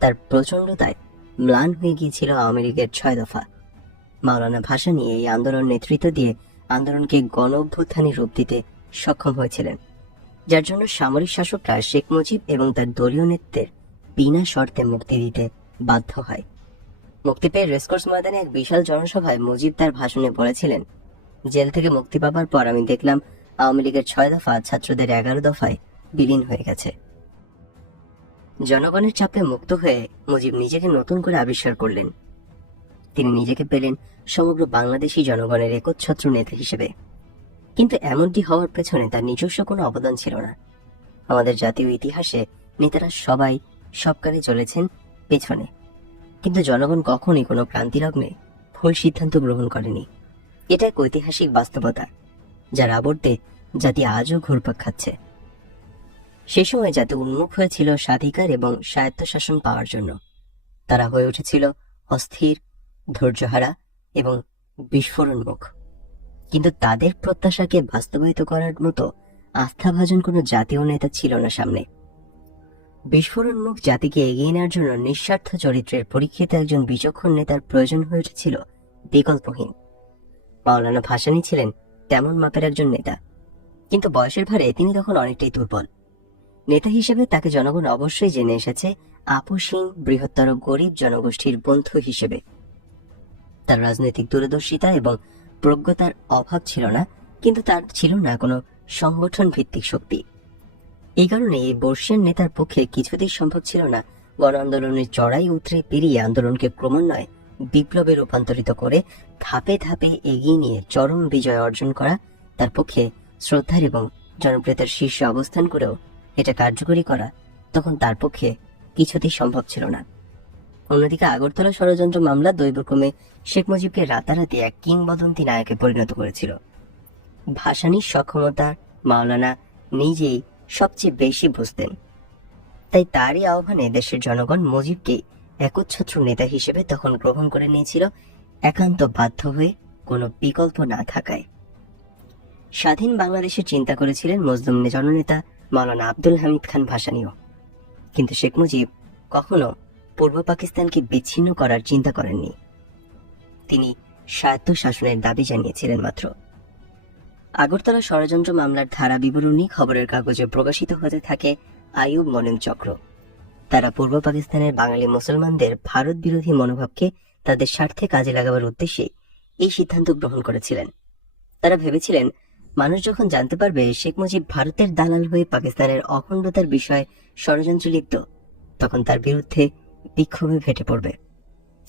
তার প্রচণ্ডতায় ম্লান হয়ে গিয়েছিল আওয়ামী লীগের 6 দফা। মাওলানা ভাসানী এই আন্দোলন নেতৃত্ব দিয়ে আন্দোলনকে গণ অভ্যুত্থানের রূপ দিতে সক্ষম হয়েছিলেন, যার জন্য সামরিক শাসকরা শেখ মুজিব এবং তার দলীয় নেতৃত্বের বিনা শর্তে মুক্তি দিতে বাধ্য হয়। মুক্তি পেয়ে রেসকোর্স ময়দানে এক বিশাল জনসভায় মুজিব তার ভাষণে বলেছিলেন, জেল থেকে মুক্তি পাবার পর আমি দেখলাম আওয়ামী লীগের 6 দফা ছাত্রদের 11 দফায় বিলীন হয়ে গেছে। জনগণের চাপে মুক্ত হয়ে মুজিব নিজেকে নতুন করে আবিষ্কার করলেন। তিনি নিজেকে পেলেন সমগ্র বাংলাদেশী জনগণের একচ্ছত্র নেতা হিসেবে। কিন্তু এমনটি হওয়ার পেছনে তার নিজস্ব কোনো অবদান ছিল না। আমাদের জাতীয় ইতিহাসে নেতারা সবাই সবকালে চলেছেন পেছনে, কিন্তু জনগণ কখনই কোনো ক্রান্তিলগ্নে ভুল সিদ্ধান্ত গ্রহণ করেনি। এটা এক ঐতিহাসিক বাস্তবতা, যার আবর্তে জাতি আজও ঘুরপাক খাচ্ছে। সেই সময় জাতি উন্মুখ হয়েছিল স্বাধিকার এবং স্বায়ত্তশাসন পাওয়ার জন্য। তারা হয়ে উঠেছিল অস্থির, ধৈর্যহারা এবং বিস্ফোরণমুখ। কিন্তু তাদের প্রত্যাশাকে বাস্তবায়িত করার মতো আস্থাভাজন কোনো জাতীয় নেতা ছিল না সামনে। বিস্ফোরণমুখ জাতিকে এগিয়ে নেওয়ার জন্য নিঃস্বার্থ চরিত্রের পরীক্ষিত একজন বিচক্ষণ নেতার প্রয়োজন হয়ে উঠেছিল বিকল্পহীন। মাওলানা ভাসানী ছিলেন তেমন মাপের একজন নেতা, কিন্তু বয়সের ভারে তিনি তখন অনেকটাই দুর্বল। নেতা হিসেবে তাকে জনগণ অবশ্যই জেনে এসেছে আপোষহীন বৃহত্তর গরিব জনগোষ্ঠীর বন্ধু হিসেবে। তার রাজনৈতিক দূরদর্শিতা এবং প্রজ্ঞতার অভাব ছিল না, কিন্তু তার ছিল না কোনো সংগঠন ভিত্তিক শক্তি। এই কারণে এই বর্ষিয়ান নেতার পক্ষে কিছুতেই সম্ভব ছিল না গণ আন্দোলনের চড়াই উতরে পেরিয়ে আন্দোলনকে ক্রমান্বয়ে বিপ্লবে রূপান্তরিত করে ধাপে ধাপে এগিয়ে নিয়ে চরম বিজয় অর্জন করা। তার পক্ষে শ্রদ্ধার এবং জনপ্রিয়তার শীর্ষে অবস্থান করেও এটা কার্যকরী করা তখন তার পক্ষে কিছুতেই সম্ভব ছিল না। অন্যদিকে আগরতলা ষড়যন্ত্র মামলা দৈবক্রমে শেখ মুজিবকে রাতারাতি এক কিংবদন্তি নায়কে পরিণত করেছিল। ভাসানির সক্ষমতা মাওলানা নিজেই সবচেয়ে বেশি বুঝতেন, তাই তারই আহ্বানে দেশের জনগণ মুজিবকে একচ্ছত্র নেতা হিসেবে তখন গ্রহণ করে নিয়েছিল, একান্ত বাধ্য হয়ে, কোনো বিকল্প না থাকায়। স্বাধীন বাংলাদেশের চিন্তা করেছিলেন মজলুম জননেতা মাওলানা আব্দুল হামিদ খান ভাসানীও, কিন্তু শেখ মুজিব কখনো পূর্ব পাকিস্তানকে বিচ্ছিন্ন করার চিন্তা করেননি। তিনি স্বায়ত্ত শাসনের দাবি জানিয়েছিলেন মাত্র। আগরতলা ষড়যন্ত্র মামলার ধারা বিবরণী খবরের কাগজে প্রকাশিত হতে থাকে আইয়ুব মনিম চক্র। তারা পূর্ব পাকিস্তানের বাঙালি মুসলমানদের ভারত বিরোধী মনোভাবকে তাদের স্বার্থে কাজে লাগাবার উদ্দেশ্যে এই সিদ্ধান্ত গ্রহণ করেছিলেন। তারা ভেবেছিলেন, মানুষ যখন জানতে পারবে শেখ মুজিব ভারতের দালাল হয়ে পাকিস্তানের অখণ্ডতার বিষয়ে ষড়যন্ত্র লিপ্ত, তখন তার বিরুদ্ধে বিক্ষোভে ফেটে পড়বে।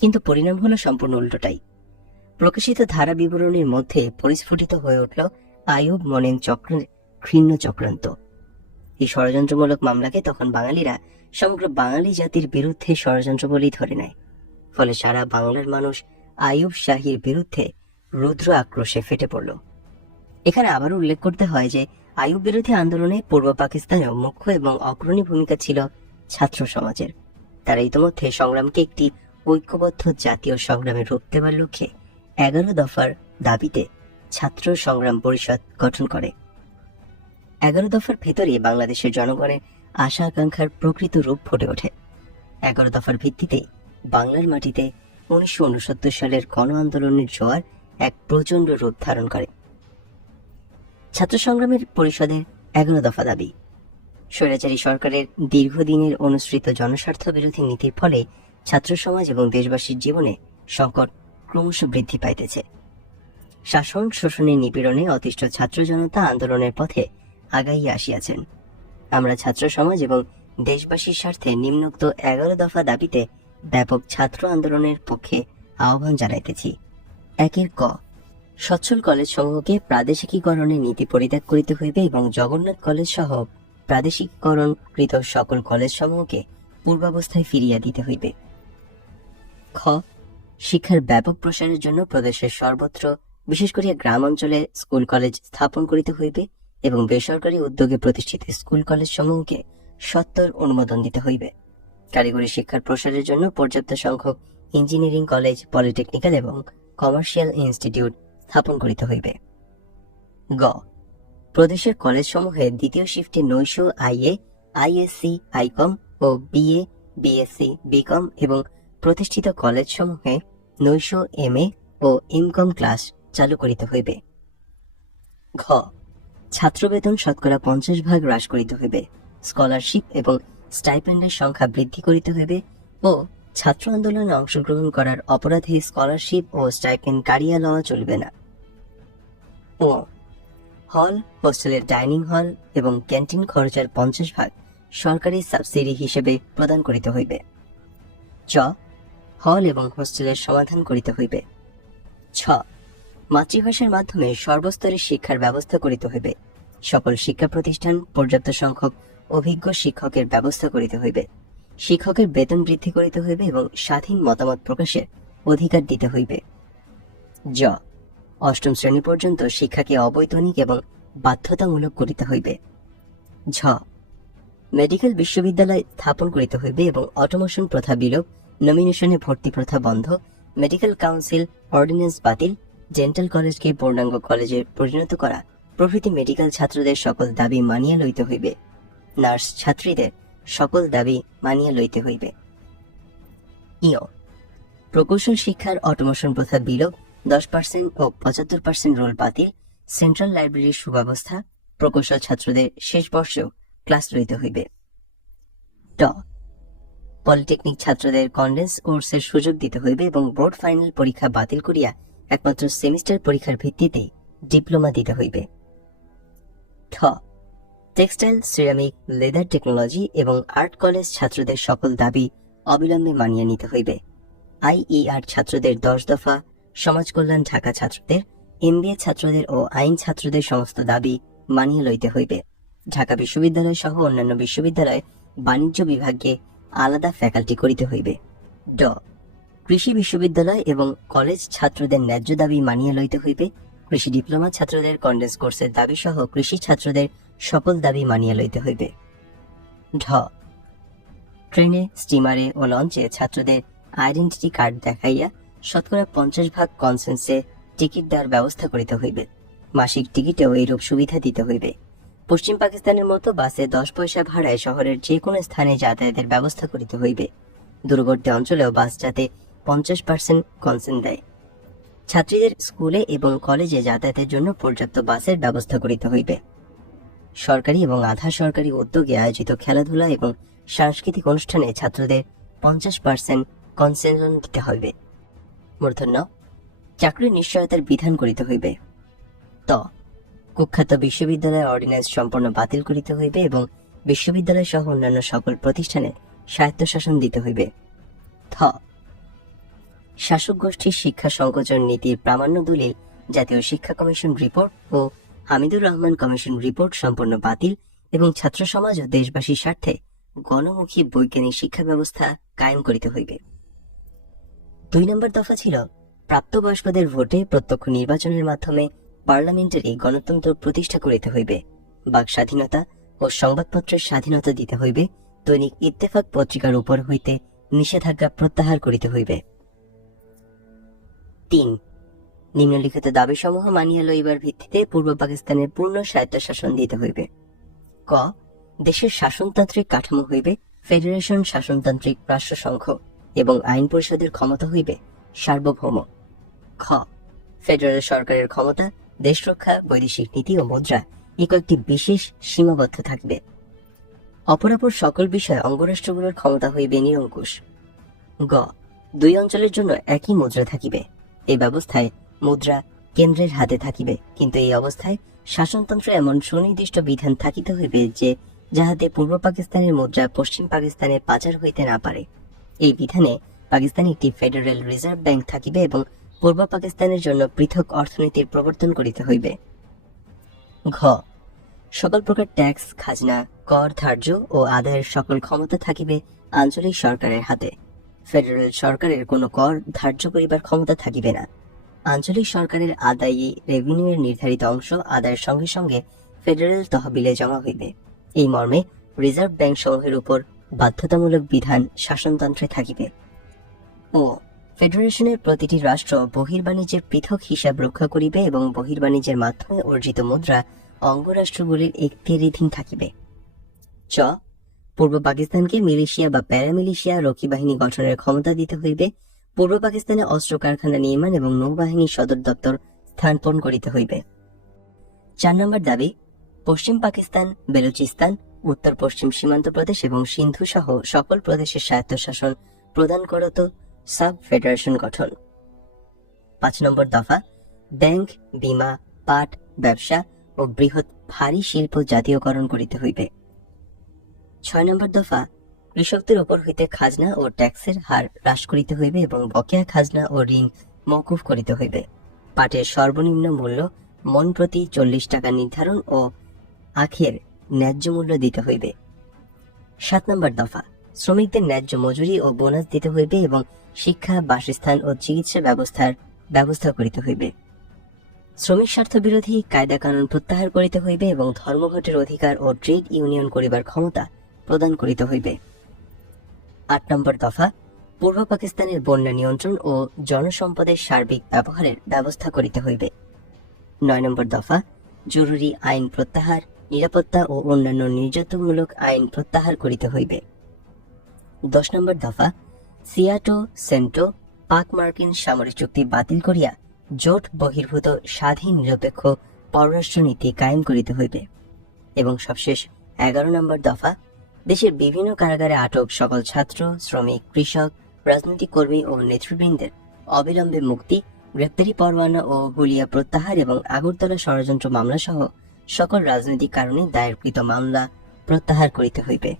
কিন্তু পরিণাম হলো সম্পূর্ণ উল্টোটাই। প্রকাশিত ধারা বিবরণীর মধ্যে পরিস্ফুটিত হয়ে উঠল আইয়ুব মনিম চক্রের ঘৃণ্য চক্রান্ত। এই ষড়যন্ত্রমূলক মামলাকে তখন বাঙালিরা সমগ্র বাঙালি জাতির বিরুদ্ধে ষড়যন্ত্র বলেই ধরে নেয়। ফলে সারা বাংলার মানুষ আইয়ুব শাহীর বিরুদ্ধে রুদ্র আক্রোশে ফেটে পড়ল। এখানে আবারও উল্লেখ করতে হয় যে আইয়ুব বিরোধী আন্দোলনে পূর্ব পাকিস্তানেও মুখ্য এবং অগ্রণী ভূমিকা ছিল ছাত্র সমাজের। তারা ইতিমধ্যে সংগ্রামকে একটি ঐক্যবদ্ধ জাতীয় সংগ্রামে রূপ দেওয়ার লক্ষ্যে 11 দফার দাবিতে ছাত্র সংগ্রাম পরিষদ গঠন করে। 11 দফার ভেতরে বাংলাদেশের জনগণের আশা আকাঙ্ক্ষার প্রকৃত রূপ ফুটে ওঠে। 11 দফার ভিত্তিতে বাংলার মাটিতে 1969 সালের গণ আন্দোলনের জোয়ার এক প্রচণ্ড রূপ ধারণ করে। ছাত্র সংগ্রামের পরিষদের 11 দফা দাবি: স্বৈরাচারী সরকারের দীর্ঘদিনের অনুসৃত জনস্বার্থ বিরোধী নীতির ফলে ছাত্র সমাজ এবং দেশবাসীর জীবনে সংকট ক্রমশ বৃদ্ধি পাইতেছে। শাসন শোষণের নিপীড়নে অতিষ্ঠ ছাত্র জনতা আন্দোলনের পথে আগাইয়া আসিয়াছেন। আমরা ছাত্র সমাজ এবং দেশবাসীর স্বার্থে নিম্নোক্ত 11 দফা দাবিতে ব্যাপক ছাত্র আন্দোলনের পক্ষে আহ্বান জানাইতেছি। 1 ক, সচ্ছল কলেজ সমূহকে প্রাদেশিকীকরণের নীতি পরিত্যাগ করিতে হইবে এবং জগন্নাথ কলেজ সহ প্রাদেশিকীকরণকৃত সকল কলেজ সমূহকে পূর্বাবস্থায় ফিরিয়া দিতে হইবে। খ, শিক্ষার ব্যাপক প্রসারের জন্য প্রদেশের সর্বত্র, বিশেষ করিয়া গ্রাম অঞ্চলে স্কুল কলেজ স্থাপন করিতে হইবে এবং বেসরকারি উদ্যোগে প্রতিষ্ঠিত স্কুল কলেজ সমূহকে সত্বর অনুমোদন দিতে হইবে। কারিগরি শিক্ষার প্রসারের জন্য পর্যাপ্ত সংখ্যক ইঞ্জিনিয়ারিং কলেজ, পলিটেকনিক্যাল এবং কমার্শিয়াল ইনস্টিটিউট স্থাপন করিতে হইবে। গ, প্রদেশের কলেজ সমূহে দ্বিতীয় শিফটে নৈশ আইএ, আইএসসি, আইকম ও বিএ, বিএসসি, বিকম এবং প্রতিষ্ঠিত কলেজ সমূহে নৈশ এমএ ও এমকম ক্লাস চালু করিতে হইবে। ঘ, ছাত্র বেতন শতকরা 50% হ্রাস করিতে হইবে। স্কলারশিপ এবং স্টাইপেন্ডের সংখ্যা বৃদ্ধি করিতে হইবে ও ছাত্র আন্দোলনে অংশগ্রহণ করার অপরাধে স্কলারশিপ ও স্টাইপেন্ড কাড়িয়া লওয়া চলবে না। ও, হল, হোস্টেলের ডাইনিং হল এবং ক্যান্টিন খরচের 50% সরকারি সাবসিডি হিসেবে প্রদান করিতে হইবে। চ, হল এবং হোস্টেলের সমাধান করিতে হইবে। ছ, মাতৃভাষার মাধ্যমে সর্বস্তরের শিক্ষার ব্যবস্থা করিতে হইবে। সকল শিক্ষা প্রতিষ্ঠান পর্যাপ্ত সংখ্যক অভিজ্ঞ শিক্ষকের ব্যবস্থা করিতে হইবে। শিক্ষকের বেতন বৃদ্ধি করিতে হইবে এবং স্বাধীন মতামত প্রকাশের অধিকার দিতে হইবে। জ, অষ্টম শ্রেণী পর্যন্ত শিক্ষাকে অবৈতনিক এবং বাধ্যতামূলক করিতে হইবে। ঝ, মেডিকেল বিশ্ববিদ্যালয় স্থাপন করিতে হইবে এবং অটোমেশন প্রথা বিলোপ, নমিনেশনে ভর্তি প্রথা বন্ধ, মেডিকেল কাউন্সিল অর্ডিন্যান্স বাতিল, ডেন্টাল কলেজকে পূর্ণাঙ্গ কলেজে পরিণত করা প্রভৃতি মেডিকেল ছাত্রদের সকল দাবি মানিয়া লইতে হইবে। নার্স ছাত্রীদের সকল দাবি মানিয়া লইতে হইবে। ইয়, প্রকৌশল শিক্ষার অটোমেশন প্রথা বিলোপ, 10% ও 75% রোল বাতিল, সেন্ট্রাল লাইব্রেরির সুব্যবস্থা, প্রকৌশল ছাত্রদের শেষ বর্ষেও ক্লাস লইতে হইবে। ট, পলিটেকনিক ছাত্রদের কন্ডেন্স কোর্সের সুযোগ দিতে হইবে এবং বোর্ড ফাইনাল পরীক্ষা বাতিল করিয়া একমাত্র সেমিস্টার পরীক্ষার ভিত্তিতে ডিপ্লোমা দিতে হইবে। ঠ, টেক্সটাইল, সিরামিক, লেদার টেকনোলজি এবং আর্ট কলেজ ছাত্রদের সকল দাবি অবিলম্বে মানিয়ে নিতে হইবে। আইইআর ছাত্রদের 10 দফা, সমাজ কল্যাণ ঢাকা ছাত্রদের, এমবিএ ছাত্রদের ও আইন ছাত্রদের সমস্ত দাবি মানিয়ে লইতে হইবে। ঢাকা বিশ্ববিদ্যালয় সহ অন্যান্য বিশ্ববিদ্যালয় বাণিজ্য বিভাগে আলাদা ফ্যাকাল্টি করিতে হইবে। ড কৃষি বিশ্ববিদ্যালয় এবং কলেজ ছাত্রদের ন্যায্য দাবি মানিয়া লইতে হইবে। কৃষি ডিপ্লোমা ছাত্রদের কন্ডেন্স কোর্সের দাবি সহ কৃষি ছাত্রদের সকল দাবি মানিয়া লইতে হইবে। ঢ ট্রেনে, স্টিমারে ও লঞ্চে ছাত্রদের আইডেন্টিটি কার্ড দেখাইয়া শতকরা 50% কনসেন্সে টিকিট দেওয়ার ব্যবস্থা করিতে হইবে। মাসিক টিকিটেও এইরূপ সুবিধা দিতে হইবে। পশ্চিম পাকিস্তানের মতো বাসে 10 পয়সা ভাড়ায় শহরের যে কোনো স্থানে যাতায়াতের ব্যবস্থা করিতে হইবে। দূরবর্তী অঞ্চলেও বাস যাতে 50% কনসেন্ট দেয়। ছাত্রীদের স্কুলে এবং কলেজে যাতায়াতের জন্য পর্যাপ্ত বাসের ব্যবস্থা করিতে হইবে। সরকারি এবং আধা সরকারি উদ্যোগে আয়োজিত খেলাধুলা এবং সাংস্কৃতিক অনুষ্ঠানে ছাত্রদের 50% কনসেশন দিতে হইবে। মূর্ধন্য চাকরির নিশ্চয়তার বিধান করিতে হইবে। ত কুখ্যাত বিশ্ববিদ্যালয় অর্ডিন্যান্স সম্পূর্ণ বাতিল করিতে হইবে এবং বিশ্ববিদ্যালয় সহ অন্যান্য সকল প্রতিষ্ঠানে স্বায়ত্তশাসন দিতে হইবে। থ শাসক গোষ্ঠীর শিক্ষা সংকোচন নীতির প্রামাণ্য দলিল জাতীয় শিক্ষা কমিশন রিপোর্ট ও হামিদুর রহমান কমিশন রিপোর্ট সম্পূর্ণ বাতিল এবং ছাত্র সমাজ ও দেশবাসীর স্বার্থে গণমুখী বৈজ্ঞানিক শিক্ষা ব্যবস্থা কায়েম করিতে হইবে। 2 নম্বর দফা ছিল প্রাপ্তবয়স্কদের ভোটে প্রত্যক্ষ নির্বাচনের মাধ্যমে পার্লামেন্টের এই গণতন্ত্র প্রতিষ্ঠা করিতে হইবে। বাক স্বাধীনতা ও সংবাদপত্রের স্বাধীনতা দিতে হইবে। দৈনিক ইত্তেফাক পত্রিকার উপর হইতে নিষেধাজ্ঞা প্রত্যাহার করিতে হইবে। 3 নিম্নলিখিত দাবিসমূহ মানিয়া লইবার ভিত্তিতে পূর্ব পাকিস্তানের পূর্ণ স্বায়ত্তশাসন দিতে হইবে। ক দেশের শাসনতান্ত্রিক কাঠামো হইবে ফেডারেশন শাসনতান্ত্রিক রাষ্ট্রসংঘ এবং আইন পরিষদের ক্ষমতা হইবে সার্বভৌম। খ ফেডারেল সরকারের ক্ষমতা দেশ রক্ষা, বৈদেশিক নীতি ও মুদ্রা এই কয়েকটি বিশেষ সীমাবদ্ধ থাকবে। অপরাপর সকল বিষয়ে অঙ্গরাষ্ট্রগুলোর ক্ষমতা হইবে নিরঙ্কুশ। গ 2 অঞ্চলের জন্য একই মুদ্রা থাকিবে। এই ব্যবস্থায় মুদ্রা কেন্দ্রের হাতে থাকিবে, কিন্তু এই অবস্থায় শাসনতন্ত্র এমন সুনির্দিষ্ট বিধান থাকিতে হইবে যে যাহাতে পূর্ব পাকিস্তানের মুদ্রা পশ্চিম পাকিস্তানে পাচার হইতে না পারে। এই বিধানে পাকিস্তানে একটি ফেডারেল রিজার্ভ ব্যাংক থাকিবে এবং পূর্ব পাকিস্তানের জন্য পৃথক অর্থনীতির প্রবর্তন করিতে হইবে। ঘ সকল প্রকার ট্যাক্স, খাজনা, কর ধার্য ও আদায়ের সকল ক্ষমতা থাকিবে আঞ্চলিক সরকারের হাতে। ফেডারেল সরকারের কোনো কর ধার্য করিবার ক্ষমতা থাকিবে না। আঞ্চলিক সরকারের আদায়ী রেভিনিউয়ের নির্ধারিত অংশ আদায়ের সঙ্গে সঙ্গে ফেডারেল তহবিলে জমা হইবে। এই মর্মে রিজার্ভ ব্যাংক সমূহের উপর বাধ্যতামূলক বিধান শাসনতন্ত্রে থাকিবে। ও ফেডারেশনের প্রতিটি রাষ্ট্র বহির্বাণিজ্যের পৃথক হিসাব রক্ষা করিবে এবং বহির্বাণিজ্যের মাধ্যমে অর্জিত মুদ্রা অঙ্গরাষ্ট্রগুলির এখতিয়ারাধীন থাকিবে। চ পূর্ব পাকিস্তানকে মিলিশিয়া বা প্যারামিলিশিয়া রক্ষী বাহিনী গঠনের ক্ষমতা দিতে হইবে। পূর্ব পাকিস্তানে অস্ত্র কারখানা নির্মাণ এবং নৌবাহিনীর সদর দপ্তর স্থাপন করিতে হইবে। 4 নম্বর দাবি পশ্চিম পাকিস্তান, বেলুচিস্তান, উত্তর পশ্চিম সীমান্ত প্রদেশ এবং সিন্ধু সহ সকল প্রদেশের স্বায়ত্তশাসন প্রদান করত সাব ফেডারেশন গঠন। 5 নম্বর দফা ব্যাংক, বীমা, পাট, ব্যবসা ও বৃহৎ ভারী শিল্প জাতীয়করণ করিতে হইবে। 6 নম্বর দফা কৃষকদের উপর হইতে খাজনা ও ট্যাক্সের হার হ্রাস করিতে হইবে এবং বকেয়া খাজনা ও ঋণ মওকুফ করিতে হইবে। পাটের সর্বনিম্ন মূল্য মন প্রতি 40 টাকা নির্ধারণ ও আখের ন্যায্য মূল্য দিতে হইবে। 7 নম্বর দফা শ্রমিকদের ন্যায্য মজুরি ও বোনাস দিতে হইবে এবং শিক্ষা, বাসস্থান ও চিকিৎসা ব্যবস্থার ব্যবস্থা করিতে হইবে। শ্রমিক স্বার্থ বিরোধী কায়দা কানুন প্রত্যাহার করিতে হইবে এবং ধর্মঘটের অধিকার ও ট্রেড ইউনিয়ন করিবার ক্ষমতা প্রদান করিতে হইবে। 8 নম্বর দফা পূর্ব পাকিস্তানের বন্যা নিয়ন্ত্রণ ও জনসম্পদের সার্বিক ব্যবহারের ব্যবস্থা করিতে হইবে। 9 নম্বর দফা জরুরি আইন প্রত্যাহার, নিরাপত্তা ও অন্যান্য নির্যাতনমূলক আইন প্রত্যাহার করিতে হইবে। 10 নম্বর দফা সিয়াটো, সেন্টো, পাক মার্কিন সামরিক চুক্তি বাতিল করিয়া জোট বহির্ভূত স্বাধীন নিরপেক্ষ পররাষ্ট্রনীতি কায়েম করিতে হইবে। এবং সবশেষ 11 নম্বর দফা দেশের বিভিন্ন কারাগারে আটক সকল ছাত্র, শ্রমিক, কৃষক, রাজনৈতিক কর্মী ও নেতৃবৃন্দের অবিলম্বে মুক্তি, গ্রেপ্তারি পরোয়ানা ও হুলিয়া প্রত্যাহার এবং আগরতলা ষড়যন্ত্র মামলা সহ সকল রাজনৈতিক কারণে দায়েরকৃত মামলা প্রত্যাহার করিতে হইবে।